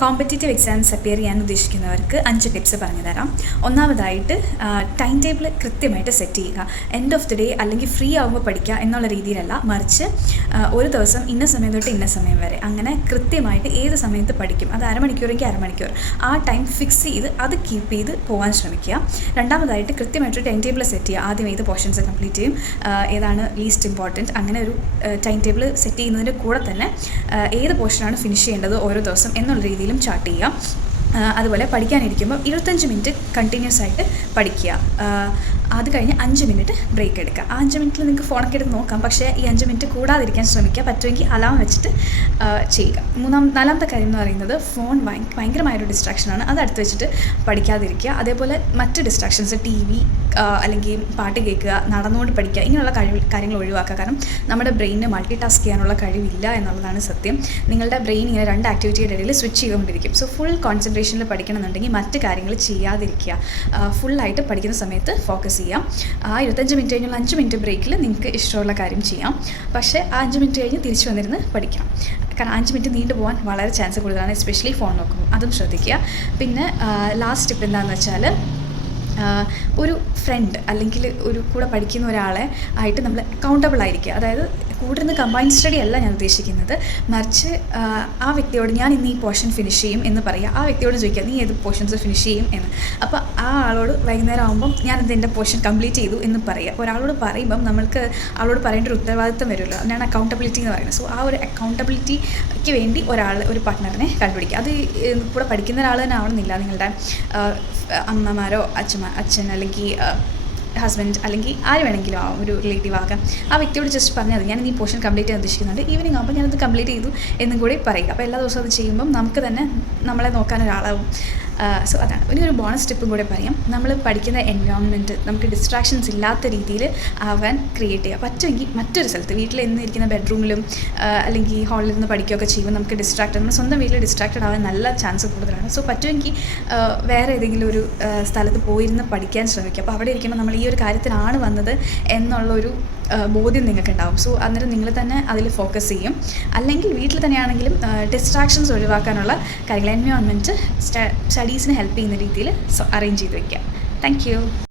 Competitive exams appear ചെയ്യാൻ ഉദ്ദേശിക്കുന്നവർക്ക് 5 tips പറഞ്ഞു തരാം. ഒന്നാമതായിട്ട് ടൈം ടേബിൾ കൃത്യമായിട്ട് സെറ്റ് ചെയ്യുക. എൻഡ് ഓഫ് ദി ഡേ അല്ലെങ്കിൽ ഫ്രീ ആകുമ്പോൾ പഠിക്കുക എന്നുള്ള രീതിയിലല്ല, മറിച്ച് ഒരു ദിവസം ഇന്ന സമയം തൊട്ട് ഇന്ന സമയം വരെ അങ്ങനെ കൃത്യമായിട്ട് ഏത് സമയത്ത് പഠിക്കും, അത് അരമണിക്കൂറെങ്കിൽ അരമണിക്കൂർ ആ ടൈം ഫിക്സ് ചെയ്ത് അത് കീപ്പ് ചെയ്ത് പോകാൻ ശ്രമിക്കുക. രണ്ടാമതായിട്ട് കൃത്യമായിട്ട് ടൈം ടേബിൾ സെറ്റ് ചെയ്യുക. ആദ്യം ഏത് പോർഷൻസ് കംപ്ലീറ്റ് ചെയ്യും, ഏതാണ് ലീസ്റ്റ് ഇമ്പോർട്ടൻറ്റ്, അങ്ങനെ ഒരു ടൈം ടേബിൾ സെറ്റ് ചെയ്യുന്നതിൻ്റെ കൂടെ തന്നെ ഏത് പോർഷനാണ് ഫിനിഷ് ചെയ്യേണ്ടത് ഓരോ ദിവസം എന്നുള്ള രീതിയിലും ചാർട്ട് ചെയ്യുക. അതുപോലെ പഠിക്കാനിരിക്കുമ്പോൾ 25 മിനിറ്റ് കണ്ടിന്യൂസ് ആയിട്ട് പഠിക്കുക. അത് കഴിഞ്ഞ് 5 മിനിറ്റ് ബ്രേക്ക് എടുക്കുക. ആ 5 മിനിറ്റിൽ നിങ്ങൾക്ക് ഫോണൊക്കെ എടുത്ത് നോക്കാം, പക്ഷേ ഈ 5 മിനിറ്റ് കൂടാതിരിക്കാൻ ശ്രമിക്കുക. പറ്റുമെങ്കിൽ അലാം വെച്ചിട്ട് ചെയ്യുക. നാലാമത്തെ കാര്യം എന്ന് പറയുന്നത് ഫോൺ ഭയങ്കരമായൊരു ഡിസ്ട്രാക്ഷനാണ്. അത് അടുത്ത് വെച്ചിട്ട് പഠിക്കാതിരിക്കുക. അതേപോലെ മറ്റ് ഡിസ്ട്രാക്ഷൻസ് TV അല്ലെങ്കിൽ പാട്ട് കേൾക്കുക, നടന്നുകൊണ്ട് പഠിക്കുക, ഇങ്ങനെയുള്ള കാര്യങ്ങൾ ഒഴിവാക്കുക. കാരണം നമ്മുടെ ബ്രെയിനിന് മൾട്ടി ടാസ്ക് ചെയ്യാനുള്ള കഴിവില്ല എന്നുള്ളതാണ് സത്യം. നിങ്ങളുടെ ബ്രെയിൻ ഇങ്ങനെ 2 ആക്ടിവിറ്റിയുടെ ഇടയിൽ സ്വിച്ച് ചെയ്തുകൊണ്ടിരിക്കും. സോ ഫുൾ കോൺസെൻട്രേഷനിൽ പഠിക്കണമെന്നുണ്ടെങ്കിൽ മറ്റ് കാര്യങ്ങൾ ചെയ്യാതിരിക്കുക. ഫുള്ളായിട്ട് പഠിക്കുന്ന സമയത്ത് ഫോക്കസ് ചെയ്യാം. ആ 25 മിനിറ്റ് കഴിഞ്ഞുള്ള 5 മിനിറ്റ് ബ്രേക്കിൽ നിങ്ങൾക്ക് ഇഷ്ടമുള്ള കാര്യം ചെയ്യാം. പക്ഷേ ആ 5 മിനിറ്റ് കഴിഞ്ഞ് തിരിച്ചു വന്നിരുന്ന് പഠിക്കണം. കാരണം 5 മിനിറ്റ് നീണ്ടു പോകാൻ വളരെ ചാൻസ് കൂടുതലാണ്, എസ്പെഷ്യലി ഫോൺ നോക്കുമ്പോൾ. അതും ശ്രദ്ധിക്കുക. പിന്നെ ലാസ്റ്റ് ടിപ്പ് എന്താണെന്ന് വെച്ചാൽ, ഒരു ഫ്രണ്ട് അല്ലെങ്കിൽ ഒരു കൂടെ പഠിക്കുന്ന ഒരാളെ ആയിട്ട് നമ്മൾ അക്കൗണ്ടബിൾ ആയിരിക്കുക. അതായത് കൂടെ നിന്ന് കമ്പൈൻഡ് സ്റ്റഡി അല്ല ഞാൻ ഉദ്ദേശിക്കുന്നത്, മറിച്ച് ആ വ്യക്തിയോട് ഞാൻ ഇന്ന് ഈ പോർഷൻ ഫിനിഷ് ചെയ്യും എന്ന് പറയുക. ആ വ്യക്തിയോട് ചോദിക്കുക, നീ ഏത് പോർഷൻസ് ഫിനിഷ് ചെയ്യും എന്ന്. അപ്പോൾ ആ ആളോട് വൈകുന്നേരം ആകുമ്പം ഞാനിത് എൻ്റെ പോർഷൻ കംപ്ലീറ്റ് ചെയ്തു എന്ന് പറയുക. ഒരാളോട് പറയുമ്പം നമ്മൾക്ക് ആളോട് പറയേണ്ട ഒരു ഉത്തരവാദിത്തം വരുമല്ലോ. അതിനാണ് അക്കൗണ്ടബിലിറ്റി എന്ന് പറയുന്നത്. സോ ആ ഒരു അക്കൗണ്ടബിലിറ്റിക്ക് വേണ്ടി ഒരു പാർട്ട്ണറിനെ കണ്ടുപിടിക്കുക. അത് കൂടെ പഠിക്കുന്ന ഒരാൾ തന്നെ ആവണമെന്നില്ല. നിങ്ങളുടെ അമ്മമാരോ അച്ഛൻ അല്ലെങ്കിൽ ഹസ്ബൻഡ് അല്ലെങ്കിൽ ആര് വേണമെങ്കിലും ആ ഒരു റിലേറ്റീവ് ആകാം. ആ വ്യക്തിയോട് ജസ്റ്റ് പറഞ്ഞാൽ മതി, ഞാൻ ഈ പോർഷൻ കംപ്ലീറ്റ് ചെയ്യാൻ ഉദ്ദേശിക്കുന്നുണ്ട്, ഈവനിങ് ആകുമ്പോൾ ഞാനത് കംപ്ലീറ്റ് ചെയ്തു എന്നും കൂടി പറയുക. അപ്പോൾ എല്ലാ ദിവസവും അത് ചെയ്യുമ്പം നമുക്ക് തന്നെ നമ്മളെ നോക്കാൻ ഒരാളാവും. സോ അതാണ്. ഇനി ഒരു ബോണസ് ടിപ്പും കൂടെ പറയാം. നമ്മൾ പഠിക്കുന്ന എൻവയോൺമെൻറ്റ് നമുക്ക് ഡിസ്ട്രാക്ഷൻസ് ഇല്ലാത്ത രീതിയിൽ ആവാൻ ക്രിയേറ്റ് ചെയ്യുക. പറ്റുമെങ്കിൽ മറ്റൊരു സ്ഥലത്ത്, വീട്ടിൽ എന്ന് ഇരിക്കുന്ന ബെഡ്റൂമിലും അല്ലെങ്കിൽ ഹാളിൽ നിന്ന് പഠിക്കുകയൊക്കെ ചെയ്യുമ്പോൾ നമുക്ക് നമ്മൾ സ്വന്തം വീട്ടിൽ ഡിസ്ട്രാക്റ്റഡ് ആവാൻ നല്ല ചാൻസ് കൂടുതലാണ്. സോ പറ്റുമെങ്കിൽ വേറെ ഏതെങ്കിലും ഒരു സ്ഥലത്ത് പോയിരുന്ന് പഠിക്കാൻ ശ്രമിക്കുക. അപ്പോൾ അവിടെ ഇരിക്കുമ്പോൾ നമ്മൾ ഈ ഒരു കാര്യത്തിനാണ് വന്നത് എന്നുള്ളൊരു ബോധ്യം നിങ്ങൾക്കുണ്ടാവും. സോ അന്നേരം നിങ്ങൾ തന്നെ അതിൽ ഫോക്കസ് ചെയ്യും. അല്ലെങ്കിൽ വീട്ടിൽ തന്നെയാണെങ്കിലും ഡിസ്ട്രാക്ഷൻസ് ഒഴിവാക്കാനുള്ള കാര്യങ്ങൾ എൻവയോൺമെൻറ്റ് സ്റ്റഡീസിന് ഹെൽപ്പ് ചെയ്യുന്ന രീതിയിൽ അറേഞ്ച് ചെയ്ത് വയ്ക്കുക. Thank you.